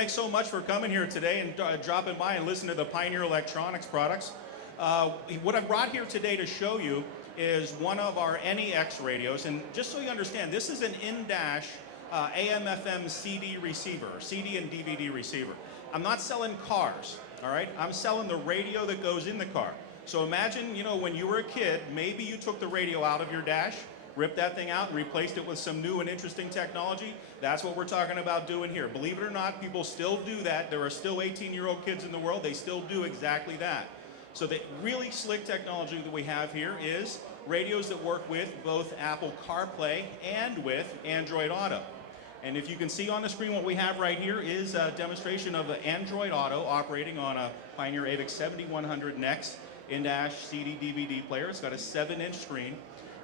thanks so much for coming here today and dropping by and listening to the Pioneer Electronics products. What I brought here today to show you is one of our NEX radios, and just so you understand, this is an in-dash AM/FM CD receiver, CD and DVD receiver. I'm not selling cars, all right? I'm selling the radio that goes in the car. So imagine, when you were a kid, maybe you took the radio out of your dash, ripped that thing out and replaced it with some new and interesting technology. That's what we're talking about doing here. Believe it or not, people still do that. There are still 18-year-old kids in the world. They still do exactly that. So the really slick technology that we have here is radios that work with both Apple CarPlay and with Android Auto. And if you can see on the screen, what we have right here is a demonstration of the Android Auto operating on a Pioneer AVIX 7100 NEX in-dash CD DVD player. It's got a 7-inch screen.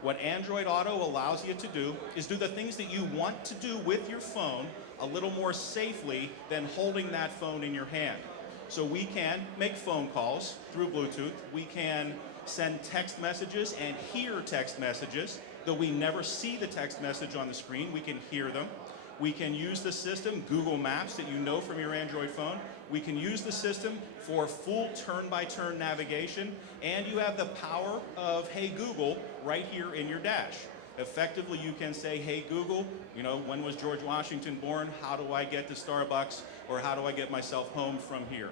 What Android Auto allows you to do is do the things that you want to do with your phone a little more safely than holding that phone in your hand. So we can make phone calls through Bluetooth. We can send text messages and hear text messages. Though we never see the text message on the screen, we can hear them. We can use the system, Google Maps, that you know from your Android phone. We can use the system for full turn-by-turn navigation, and you have the power of Hey Google right here in your dash. Effectively, you can say, Hey Google, when was George Washington born? How do I get to Starbucks? Or how do I get myself home from here?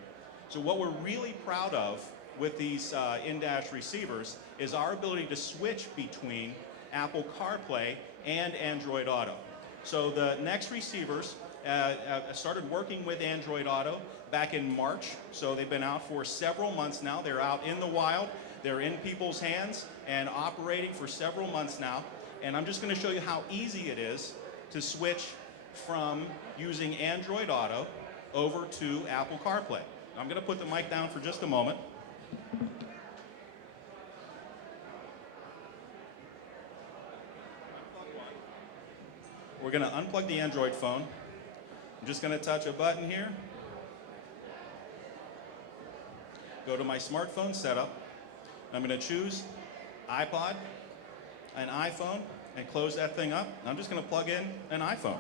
So what we're really proud of with these in-dash receivers is our ability to switch between Apple CarPlay and Android Auto. So the NEX receivers started working with Android Auto back in March. So they've been out for several months now. They're out in the wild. They're in people's hands and operating for several months now. And I'm just going to show you how easy it is to switch from using Android Auto over to Apple CarPlay. I'm going to put the mic down for just a moment. We're going to unplug the Android phone. I'm just going to touch a button here. Go to my smartphone setup. I'm going to choose iPod, an iPhone, and close that thing up. I'm just going to plug in an iPhone.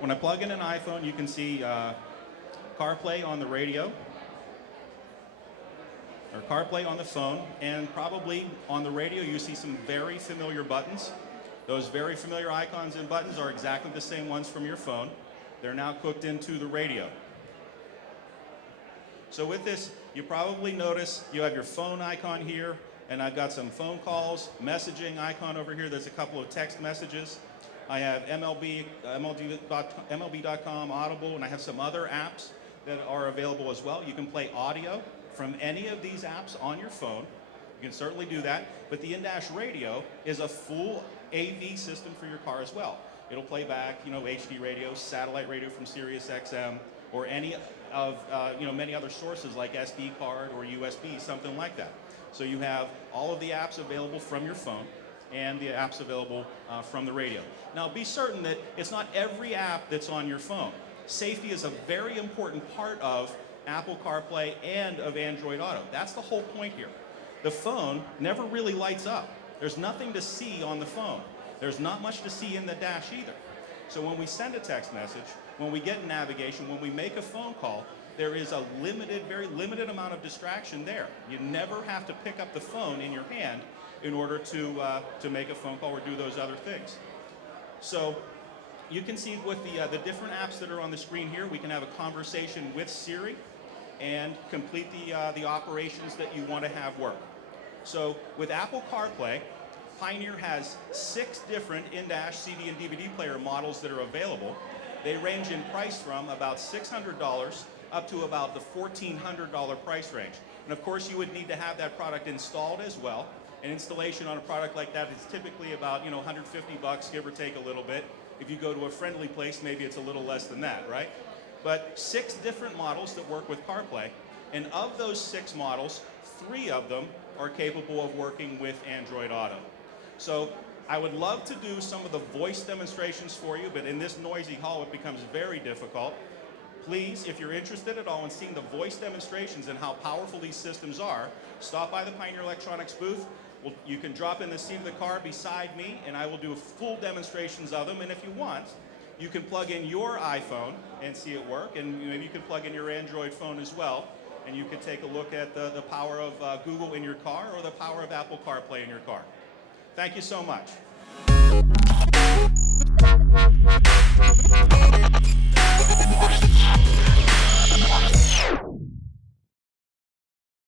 When I plug in an iPhone, you can see CarPlay on the radio, or CarPlay on the phone, and probably on the radio you see some very familiar buttons. Those very familiar icons and buttons are exactly the same ones from your phone. They're now cooked into the radio. So with this, you probably notice you have your phone icon here, and I've got some phone calls, messaging icon over here. There's a couple of text messages. I have MLB.com, Audible, and I have some other apps that are available as well. You can play audio from any of these apps on your phone. You can certainly do that. But the in-dash radio is a full AV system for your car as well. It'll play back, HD radio, satellite radio from Sirius XM, or any of many other sources like SD card or USB, something like that. So you have all of the apps available from your phone and the apps available from the radio. Now be certain that it's not every app that's on your phone. Safety is a very important part of Apple CarPlay and of Android Auto. That's the whole point here. The phone never really lights up. There's nothing to see on the phone. There's not much to see in the dash either. So when we send a text message, when we get navigation, when we make a phone call, there is a very limited amount of distraction there. You never have to pick up the phone in your hand in order to make a phone call or do those other things. So you can see with the different apps that are on the screen here, we can have a conversation with Siri and complete the operations that you want to have work. So with Apple CarPlay, Pioneer has 6 different in-dash CD and DVD player models that are available. They range in price from about $600 up to about the $1,400 price range. And of course, you would need to have that product installed as well. An installation on a product like that is typically about $150, give or take a little bit. If you go to a friendly place, maybe it's a little less than that, right? But 6 different models that work with CarPlay, and of those 6 models, 3 of them are capable of working with Android Auto. So I would love to do some of the voice demonstrations for you, but in this noisy hall it becomes very difficult. Please, if you're interested at all in seeing the voice demonstrations and how powerful these systems are, stop by the Pioneer Electronics booth. You can drop in the seat of the car beside me, and I will do full demonstrations of them. And if you want, you can plug in your iPhone and see it work, and maybe you can plug in your Android phone as well, and you can take a look at the power of Google in your car or the power of Apple CarPlay in your car. Thank you so much.